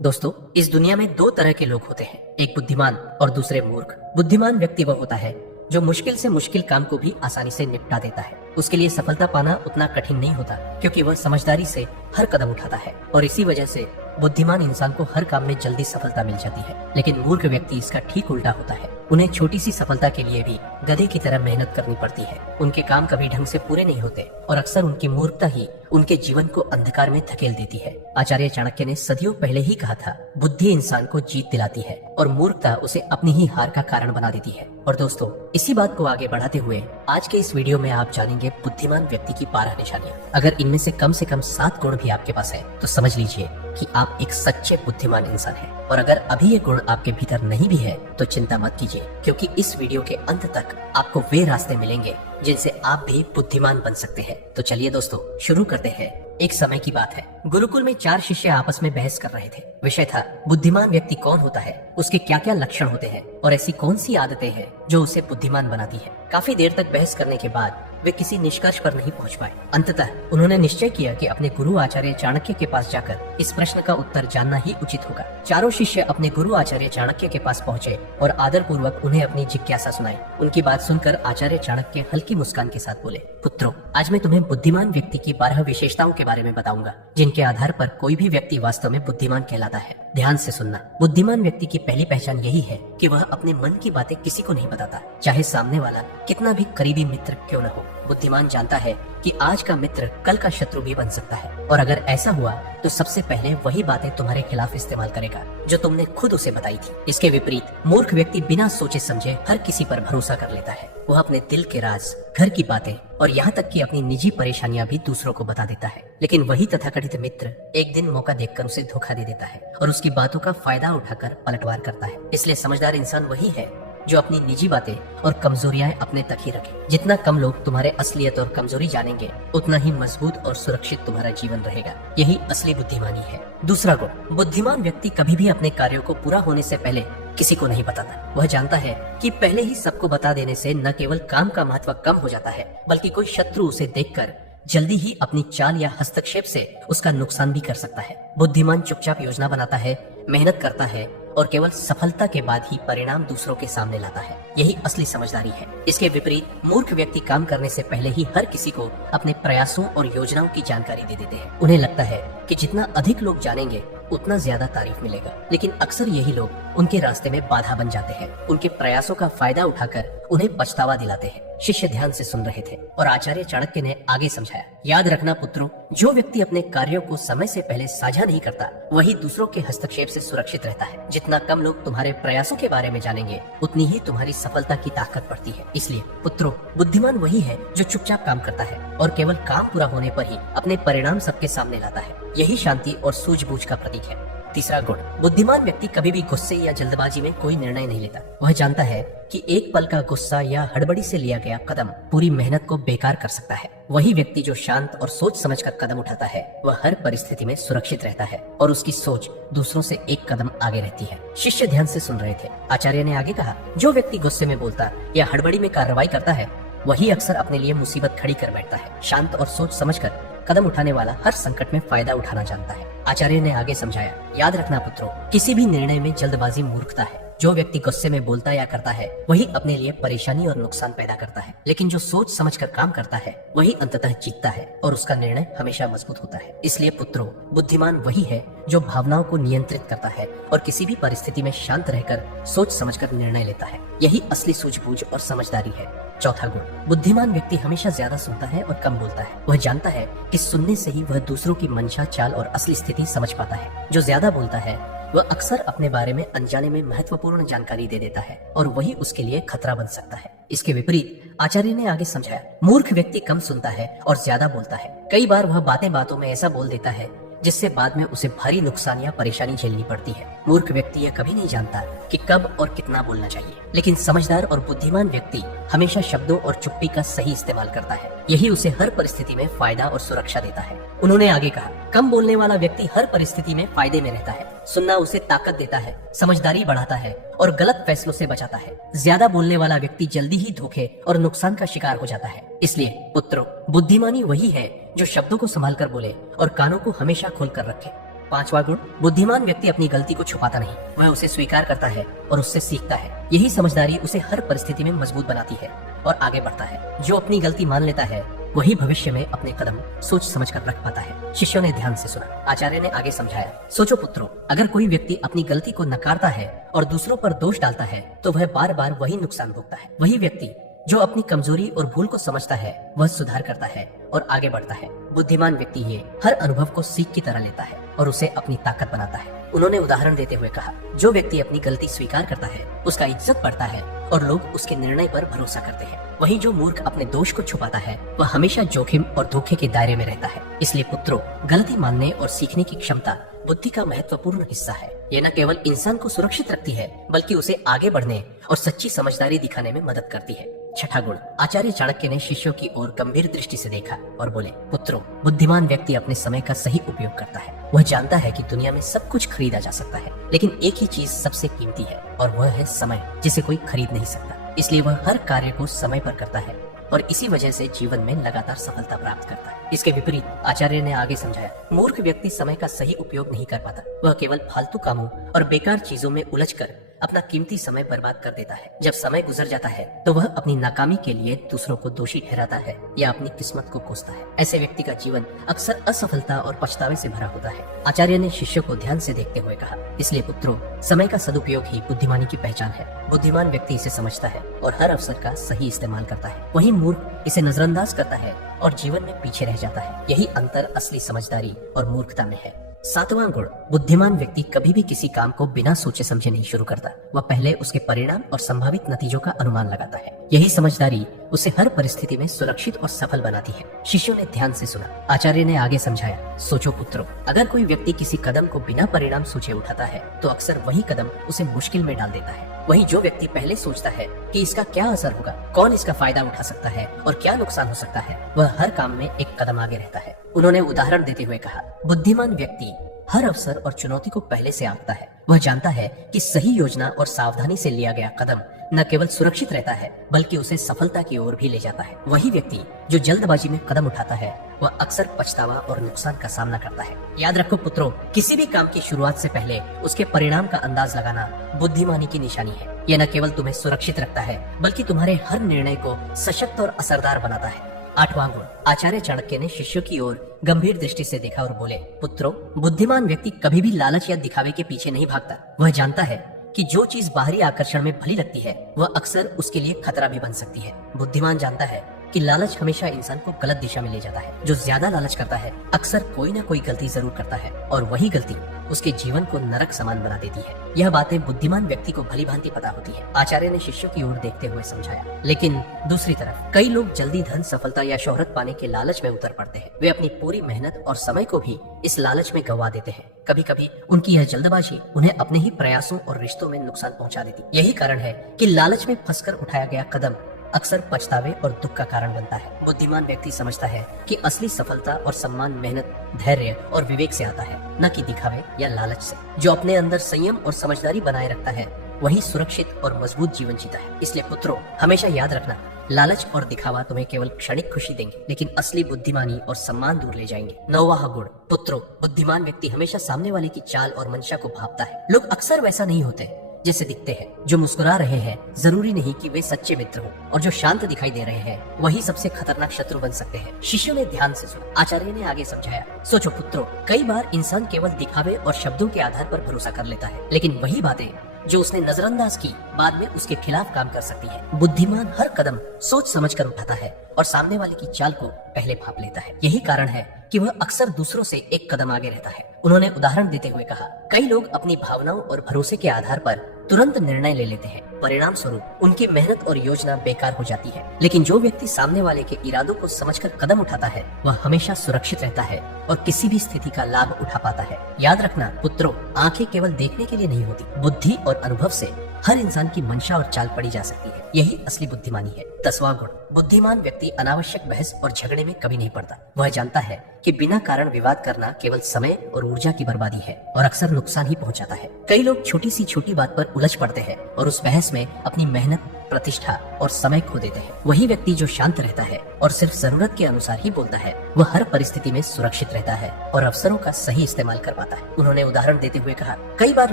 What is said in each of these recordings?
दोस्तों, इस दुनिया में दो तरह के लोग होते हैं, एक बुद्धिमान और दूसरे मूर्ख। बुद्धिमान व्यक्ति वह होता है जो मुश्किल से मुश्किल काम को भी आसानी से निपटा देता है। उसके लिए सफलता पाना उतना कठिन नहीं होता, क्योंकि वह समझदारी से हर कदम उठाता है और इसी वजह से बुद्धिमान इंसान को हर काम में जल्दी सफलता मिल जाती है। लेकिन मूर्ख व्यक्ति इसका ठीक उल्टा होता है। उन्हें छोटी सी सफलता के लिए भी गधे की तरह मेहनत करनी पड़ती है। उनके काम कभी ढंग से पूरे नहीं होते और अक्सर उनकी मूर्खता ही उनके जीवन को अंधकार में धकेल देती है। आचार्य चाणक्य ने सदियों पहले ही कहा था, बुद्धि इंसान को जीत दिलाती है और मूर्खता उसे अपनी ही हार का कारण बना देती है। और दोस्तों, इसी बात को आगे बढ़ाते हुए आज के इस वीडियो में आप जानेंगे बुद्धिमान व्यक्ति की 12 निशानियां। अगर इनमें से कम 7 गुण भी आपके पास है तो समझ लीजिए कि आप एक सच्चे बुद्धिमान इंसान हैं। और अगर अभी ये गुण आपके भीतर नहीं भी है तो चिंता मत कीजिए, क्योंकि इस वीडियो के अंत तक आपको वे रास्ते मिलेंगे जिनसे आप भी बुद्धिमान बन सकते हैं। तो चलिए दोस्तों, शुरू करते हैं। एक समय की बात है, गुरुकुल में 4 शिष्य आपस में बहस कर रहे थे। विषय था, बुद्धिमान व्यक्ति कौन होता है, उसके क्या क्या लक्षण होते हैं और ऐसी कौन सी आदतें हैं जो उसे बुद्धिमान बनाती है। काफी देर तक बहस करने के बाद वे किसी निष्कर्ष पर नहीं पहुंच पाए। अंततः उन्होंने निश्चय किया कि अपने गुरु आचार्य चाणक्य के पास जाकर इस प्रश्न का उत्तर जानना ही उचित होगा। चारों शिष्य अपने गुरु आचार्य चाणक्य के पास पहुंचे और आदर पूर्वक उन्हें अपनी जिज्ञासा सुनाई। उनकी बात सुनकर आचार्य चाणक्य हल्की मुस्कान के साथ बोले, पुत्रों, आज मैं तुम्हें बुद्धिमान व्यक्ति की 12 विशेषताओं के बारे में बताऊंगा, जिनके आधार पर कोई भी व्यक्ति वास्तव में बुद्धिमान कहलाता है। ध्यान से सुनना। बुद्धिमान व्यक्ति की पहली पहचान यही है कि वह अपने मन की बातें किसी को नहीं बताता, चाहे सामने वाला कितना भी करीबी मित्र क्यों न हो। बुद्धिमान जानता है कि आज का मित्र कल का शत्रु भी बन सकता है, और अगर ऐसा हुआ तो सबसे पहले वही बातें तुम्हारे खिलाफ इस्तेमाल करेगा जो तुमने खुद उसे बताई थी। इसके विपरीत मूर्ख व्यक्ति बिना सोचे समझे हर किसी पर भरोसा कर लेता है। वह अपने दिल के राज, घर की बातें और यहाँ तक कि अपनी निजी परेशानियां भी दूसरों को बता देता है। लेकिन वही तथाकथित मित्र एक दिन मौका देखकर उसे धोखा दे देता है और उसकी बातों का फायदा उठाकर पलटवार करता है। इसलिए समझदार इंसान वही है जो अपनी निजी बातें और कमजोरियां अपने तक ही रखे। जितना कम लोग तुम्हारे असलियत और कमजोरी जानेंगे, उतना ही मजबूत और सुरक्षित तुम्हारा जीवन रहेगा। यही असली बुद्धिमानी है। दूसरा गुण, बुद्धिमान व्यक्ति कभी भी अपने कार्यों को पूरा होने से पहले किसी को नहीं बताता। वह जानता है कि पहले ही सबको बता देने से न केवल काम का महत्व कम हो जाता है, बल्कि कोई शत्रु उसे देखकर जल्दी ही अपनी चाल या हस्तक्षेप से उसका नुकसान भी कर सकता है। बुद्धिमान चुपचाप योजना बनाता है, मेहनत करता है और केवल सफलता के बाद ही परिणाम दूसरों के सामने लाता है। यही असली समझदारी है। इसके विपरीत मूर्ख व्यक्ति काम करने से पहले ही हर किसी को अपने प्रयासों और योजनाओं की जानकारी दे देते हैं। उन्हें लगता है कि जितना अधिक लोग जानेंगे उतना ज्यादा तारीफ मिलेगा, लेकिन अक्सर यही लोग उनके रास्ते में बाधा बन जाते हैं। उनके प्रयासों का फायदा उठाकर उन्हें पछतावा दिलाते हैं। शिष्य ध्यान से सुन रहे थे और आचार्य चाणक्य ने आगे समझाया, याद रखना पुत्रों, जो व्यक्ति अपने कार्यों को समय से पहले साझा नहीं करता, वही दूसरों के हस्तक्षेप से सुरक्षित रहता है। जितना कम लोग तुम्हारे प्रयासों के बारे में जानेंगे, उतनी ही तुम्हारी सफलता की ताकत बढ़ती है। इसलिए पुत्रों, बुद्धिमान वही है जो चुपचाप काम करता है और केवल काम पूरा होने पर ही अपने परिणाम सबके सामने लाता है। यही शांति और सूझबूझ का प्रतीक है। तीसरा गुण, बुद्धिमान व्यक्ति कभी भी गुस्से या जल्दबाजी में कोई निर्णय नहीं लेता। वह जानता है कि एक पल का गुस्सा या हड़बड़ी से लिया गया कदम पूरी मेहनत को बेकार कर सकता है। वही व्यक्ति जो शांत और सोच समझकर कदम उठाता है, वह हर परिस्थिति में सुरक्षित रहता है और उसकी सोच दूसरों से एक कदम आगे रहती है। शिष्य ध्यान से सुन रहे थे। आचार्य ने आगे कहा, जो व्यक्ति गुस्से में बोलता या हड़बड़ी में कार्रवाई करता है, वही अक्सर अपने लिए मुसीबत खड़ी कर बैठता है। शांत और सोच समझकर कदम उठाने वाला हर संकट में फायदा उठाना जानता है। आचार्य ने आगे समझाया, याद रखना पुत्रों, किसी भी निर्णय में जल्दबाजी मूर्खता है। जो व्यक्ति गुस्से में बोलता या करता है, वही अपने लिए परेशानी और नुकसान पैदा करता है। लेकिन जो सोच समझकर काम करता है, वही अंततः जीतता है और उसका निर्णय हमेशा मजबूत होता है। इसलिए पुत्रों, बुद्धिमान वही है जो भावनाओं को नियंत्रित करता है और किसी भी परिस्थिति में शांत रहकर सोच समझकर निर्णय लेता है। यही असली सूझबूझ और समझदारी है। चौथा गुण, बुद्धिमान व्यक्ति हमेशा ज्यादा सुनता है और कम बोलता है। वह जानता है कि सुनने से ही वह दूसरों की मंशा, चाल और असली स्थिति समझ पाता है। जो ज्यादा बोलता है वह अक्सर अपने बारे में अनजाने में महत्वपूर्ण जानकारी दे देता है और वही उसके लिए खतरा बन सकता है। इसके विपरीत आचार्य ने आगे समझाया, मूर्ख व्यक्ति कम सुनता है और ज्यादा बोलता है। कई बार वह बातें बातों में ऐसा बोल देता है जिससे बाद में उसे भारी नुकसान या परेशानी झेलनी पड़ती है। मूर्ख व्यक्ति यह कभी नहीं जानता कि कब और कितना बोलना चाहिए, लेकिन समझदार और बुद्धिमान व्यक्ति हमेशा शब्दों और चुप्पी का सही इस्तेमाल करता है। यही उसे हर परिस्थिति में फायदा और सुरक्षा देता है। उन्होंने आगे कहा, कम बोलने वाला व्यक्ति हर परिस्थिति में फायदे में रहता है। सुनना उसे ताकत देता है, समझदारी बढ़ाता है और गलत फैसलों से बचाता है। ज्यादा बोलने वाला व्यक्ति जल्दी ही धोखे और नुकसान का शिकार हो जाता है। इसलिए पुत्रों, बुद्धिमानी वही है जो शब्दों को संभाल कर बोले और कानों को हमेशा खोल कर रखे। 5वां गुण, बुद्धिमान व्यक्ति अपनी गलती को छुपाता नहीं, वह उसे स्वीकार करता है और उससे सीखता है। यही समझदारी उसे हर परिस्थिति में मजबूत बनाती है और आगे बढ़ता है। जो अपनी गलती मान लेता है वही भविष्य में अपने कदम सोच समझ कर रख पाता है। शिष्यों ने ध्यान से सुना। आचार्य ने आगे समझाया, सोचो पुत्रों, अगर कोई व्यक्ति अपनी गलती को नकारता है और दूसरों पर दोष डालता है तो वह बार बार वही नुकसान भोगता है। वही व्यक्ति जो अपनी कमजोरी और भूल को समझता है वह सुधार करता है और आगे बढ़ता है। बुद्धिमान व्यक्ति ये हर अनुभव को सीख की तरह लेता है और उसे अपनी ताकत बनाता है। उन्होंने उदाहरण देते हुए कहा, जो व्यक्ति अपनी गलती स्वीकार करता है उसका इज्जत बढ़ता है और लोग उसके निर्णय पर भरोसा करते हैं। वहीं जो मूर्ख अपने दोष को छुपाता है वह हमेशा जोखिम और धोखे के दायरे में रहता है। इसलिए पुत्रों, गलती मानने और सीखने की क्षमता बुद्धि का महत्वपूर्ण हिस्सा है। ये न केवल इंसान को सुरक्षित रखती है बल्कि उसे आगे बढ़ने और सच्ची समझदारी दिखाने में मदद करती है। छठा गुण, आचार्य चाणक्य ने शिष्यों की ओर गंभीर दृष्टि से देखा और बोले, पुत्रों, बुद्धिमान व्यक्ति अपने समय का सही उपयोग करता है। वह जानता है कि दुनिया में सब कुछ खरीदा जा सकता है, लेकिन एक ही चीज सबसे कीमती है और वह है समय, जिसे कोई खरीद नहीं सकता। इसलिए वह हर कार्य को समय पर करता है और इसी वजह से जीवन में लगातार सफलता प्राप्त करता है। इसके विपरीत आचार्य ने आगे समझाया, मूर्ख व्यक्ति समय का सही उपयोग नहीं कर पाता। वह केवल फालतू कामों और बेकार चीजों में उलझकर अपना कीमती समय बर्बाद कर देता है। जब समय गुजर जाता है तो वह अपनी नाकामी के लिए दूसरों को दोषी ठहराता है या अपनी किस्मत को कोसता है। ऐसे व्यक्ति का जीवन अक्सर असफलता और पछतावे से भरा होता है। आचार्य ने शिष्यों को ध्यान से देखते हुए कहा, इसलिए पुत्रों, समय का सदुपयोग ही बुद्धिमानी की पहचान है। बुद्धिमान व्यक्ति इसे समझता है और हर अवसर का सही इस्तेमाल करता है। वहीं मूर्ख इसे नजरअंदाज करता है और जीवन में पीछे रह जाता है। यही अंतर असली समझदारी और मूर्खता में है। 7वां गुण, बुद्धिमान व्यक्ति कभी भी किसी काम को बिना सोचे समझे नहीं शुरू करता। वह पहले उसके परिणाम और संभावित नतीजों का अनुमान लगाता है। यही समझदारी उसे हर परिस्थिति में सुरक्षित और सफल बनाती है। शिष्यों ने ध्यान से सुना। आचार्य ने आगे समझाया, सोचो पुत्रों, अगर कोई व्यक्ति किसी कदम को बिना परिणाम सोचे उठाता है तो अक्सर वही कदम उसे मुश्किल में डाल देता है। वहीं जो व्यक्ति पहले सोचता है कि इसका क्या असर होगा, कौन इसका फायदा उठा सकता है और क्या नुकसान हो सकता है, वह हर काम में एक कदम आगे रहता है। उन्होंने उदाहरण देते हुए कहा, बुद्धिमान व्यक्ति हर अवसर और चुनौती को पहले से आंकता है। वह जानता है कि सही योजना और सावधानी से लिया गया कदम न केवल सुरक्षित रहता है बल्कि उसे सफलता की ओर भी ले जाता है। वही व्यक्ति जो जल्दबाजी में कदम उठाता है वह अक्सर पछतावा और नुकसान का सामना करता है। याद रखो पुत्रों, किसी भी काम की शुरुआत से पहले उसके परिणाम का अंदाज लगाना बुद्धिमानी की निशानी है। यह न केवल तुम्हें सुरक्षित रखता है बल्कि तुम्हारे हर निर्णय को सशक्त और असरदार बनाता है। 8वां गुण, आचार्य चाणक्य ने शिष्यों की ओर गंभीर दृष्टि से देखा और बोले, पुत्रों, बुद्धिमान व्यक्ति कभी भी लालच या दिखावे के पीछे नहीं भागता। वह जानता है कि जो चीज बाहरी आकर्षण में भली लगती है वह अक्सर उसके लिए खतरा भी बन सकती है। बुद्धिमान जानता है कि लालच हमेशा इंसान को गलत दिशा में ले जाता है। जो ज्यादा लालच करता है अक्सर कोई न कोई गलती जरूर करता है और वही गलती उसके जीवन को नरक समान बना देती है। यह बातें बुद्धिमान व्यक्ति को भली भांति पता होती है। आचार्य ने शिष्यों की ओर देखते हुए समझाया। लेकिन दूसरी तरफ कई लोग जल्दी धन, सफलता या शोहरत पाने के लालच में उतर पड़ते हैं। वे अपनी पूरी मेहनत और समय को भी इस लालच में गंवा देते हैं। कभी कभी उनकी यह जल्दबाजी उन्हें अपने ही प्रयासों और रिश्तों में नुकसान पहुंचा देती। यही कारण है कि लालच में फंसकर उठाया गया कदम अक्सर पछतावे और दुख का कारण बनता है। बुद्धिमान व्यक्ति समझता है कि असली सफलता और सम्मान मेहनत, धैर्य और विवेक से आता है, न कि दिखावे या लालच से। जो अपने अंदर संयम और समझदारी बनाए रखता है वही सुरक्षित और मजबूत जीवन जीता है। इसलिए पुत्रों, हमेशा याद रखना, लालच और दिखावा तुम्हें केवल क्षणिक खुशी देंगे लेकिन असली बुद्धिमानी और सम्मान दूर ले जाएंगे। 9वां गुण, पुत्रों, बुद्धिमान व्यक्ति हमेशा सामने वाले की चाल और मंशा को भांपता है। लोग अक्सर वैसा नहीं होते जैसे दिखते हैं। जो मुस्कुरा रहे हैं जरूरी नहीं कि वे सच्चे मित्र हों और जो शांत दिखाई दे रहे हैं वही सबसे खतरनाक शत्रु बन सकते हैं। शिष्यों ने ध्यान से सुना। आचार्य ने आगे समझाया, सोचो पुत्रों, कई बार इंसान केवल दिखावे और शब्दों के आधार पर भरोसा कर लेता है, लेकिन वही बातें जो उसने नजरअंदाज की बाद में उसके खिलाफ काम कर सकती है। बुद्धिमान हर कदम सोच समझ कर उठाता है और सामने वाले की चाल को पहले भांप लेता है। यही कारण है कि वह अक्सर दूसरों से एक कदम आगे रहता है। उन्होंने उदाहरण देते हुए कहा, कई लोग अपनी भावनाओं और भरोसे के आधार पर तुरंत निर्णय ले लेते हैं। परिणाम स्वरूप उनकी मेहनत और योजना बेकार हो जाती है। लेकिन जो व्यक्ति सामने वाले के इरादों को समझकर कदम उठाता है वह हमेशा सुरक्षित रहता है और किसी भी स्थिति का लाभ उठा पाता है। याद रखना पुत्रों, आंखें केवल देखने के लिए नहीं होती, बुद्धि और अनुभव से हर इंसान की मंशा और चाल पड़ी जा सकती है। यही असली बुद्धिमानी है। 10वां गुण, बुद्धिमान व्यक्ति अनावश्यक बहस और झगड़े में कभी नहीं पड़ता। वह जानता है कि बिना कारण विवाद करना केवल समय और ऊर्जा की बर्बादी है और अक्सर नुकसान ही पहुंचाता है। कई लोग छोटी सी छोटी बात पर उलझ पड़ते हैं और उस बहस में अपनी मेहनत प्रतिष्ठा और समय खो देते हैं। वही व्यक्ति जो शांत रहता है और सिर्फ जरूरत के अनुसार ही बोलता है, वह हर परिस्थिति में सुरक्षित रहता है और अवसरों का सही इस्तेमाल कर पाता है। उन्होंने उदाहरण देते हुए कहा, कई बार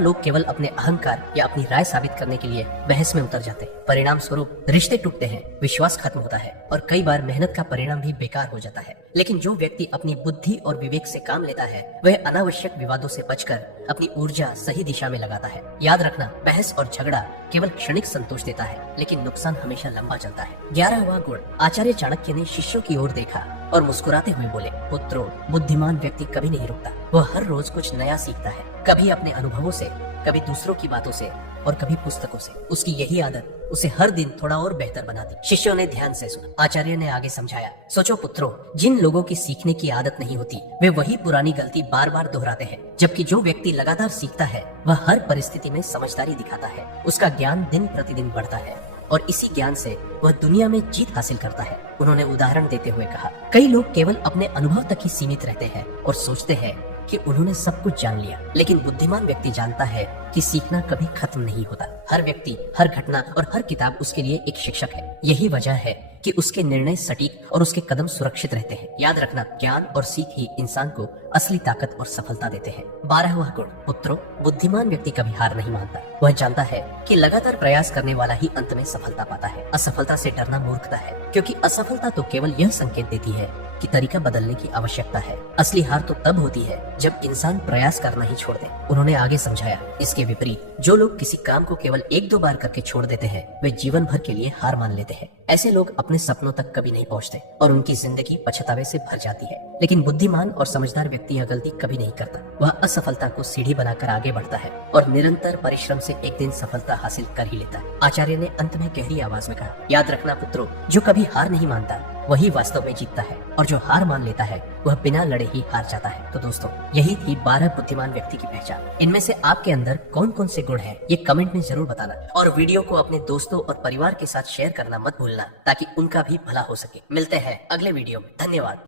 लोग केवल अपने अहंकार या अपनी राय साबित करने के लिए बहस में उतर जाते हैं। परिणाम स्वरूप रिश्ते टूटते हैं, विश्वास खत्म होता है और कई बार मेहनत का परिणाम भी बेकार हो जाता है। लेकिन जो व्यक्ति अपनी बुद्धि और विवेक से काम लेता है, वह अनावश्यक विवादों से बचकर अपनी ऊर्जा सही दिशा में लगाता है। याद रखना, बहस और झगड़ा केवल क्षणिक संतोष देता है, लेकिन नुकसान हमेशा लंबा चलता है। 11वां गुण, आचार्य चाणक्य ने शिष्यों की ओर देखा और मुस्कुराते हुए बोले, पुत्रों, बुद्धिमान व्यक्ति कभी नहीं रुकता। वह हर रोज कुछ नया सीखता है, कभी अपने अनुभवों से, कभी दूसरों की बातों से और कभी पुस्तकों से। उसकी यही आदत उसे हर दिन थोड़ा और बेहतर बनाती। शिष्यों ने ध्यान से सुना। आचार्य ने आगे समझाया, सोचो पुत्रों, जिन लोगों की सीखने की आदत नहीं होती, वे वही पुरानी गलती बार बार दोहराते हैं, जबकि जो व्यक्ति लगातार सीखता है, वह हर परिस्थिति में समझदारी दिखाता है। उसका ज्ञान दिन प्रतिदिन बढ़ता है और इसी ज्ञान से वह दुनिया में जीत हासिल करता है। उन्होंने उदाहरण देते हुए कहा, कई लोग केवल अपने अनुभव तक ही सीमित रहते हैं और सोचते हैं कि उन्होंने सब कुछ जान लिया, लेकिन बुद्धिमान व्यक्ति जानता है कि सीखना कभी खत्म नहीं होता। हर व्यक्ति, हर घटना और हर किताब उसके लिए एक शिक्षक है। यही वजह है कि उसके निर्णय सटीक और उसके कदम सुरक्षित रहते हैं। याद रखना, ज्ञान और सीख ही इंसान को असली ताकत और सफलता देते हैं। 12वां गुण, पुत्रों, बुद्धिमान व्यक्ति कभी हार नहीं मानता। वह जानता है कि लगातार प्रयास करने वाला ही अंत में सफलता पाता है। असफलता से डरना मूर्खता है, क्योंकि असफलता तो केवल यह संकेत देती है कि तरीका बदलने की आवश्यकता है। असली हार तो तब होती है जब इंसान प्रयास करना ही छोड़ दे। उन्होंने आगे समझाया, इसके विपरीत जो लोग किसी काम को केवल 1-2 बार करके छोड़ देते हैं, वे जीवन भर के लिए हार मान लेते हैं। ऐसे लोग अपने सपनों तक कभी नहीं पहुंचते और उनकी जिंदगी पछतावे से भर जाती है। लेकिन बुद्धिमान और समझदार व्यक्ति यह गलती कभी नहीं करता। वह असफलता को सीढ़ी बनाकर आगे बढ़ता है और निरंतर परिश्रम से एक दिन सफलता हासिल कर ही लेता है। आचार्य ने अंत में गहरी आवाज में कहा, याद रखना पुत्रों, जो कभी हार नहीं मानता वही वास्तव में जीतता है और जो हार मान लेता है वह बिना लड़े ही हार जाता है। तो दोस्तों, यही थी 12 बुद्धिमान व्यक्ति की पहचान। इनमें से आपके अंदर कौन कौन से गुण हैं, ये कमेंट में जरूर बताना और वीडियो को अपने दोस्तों और परिवार के साथ शेयर करना मत भूलना, ताकि उनका भी भला हो सके। मिलते हैं अगले वीडियो में। धन्यवाद।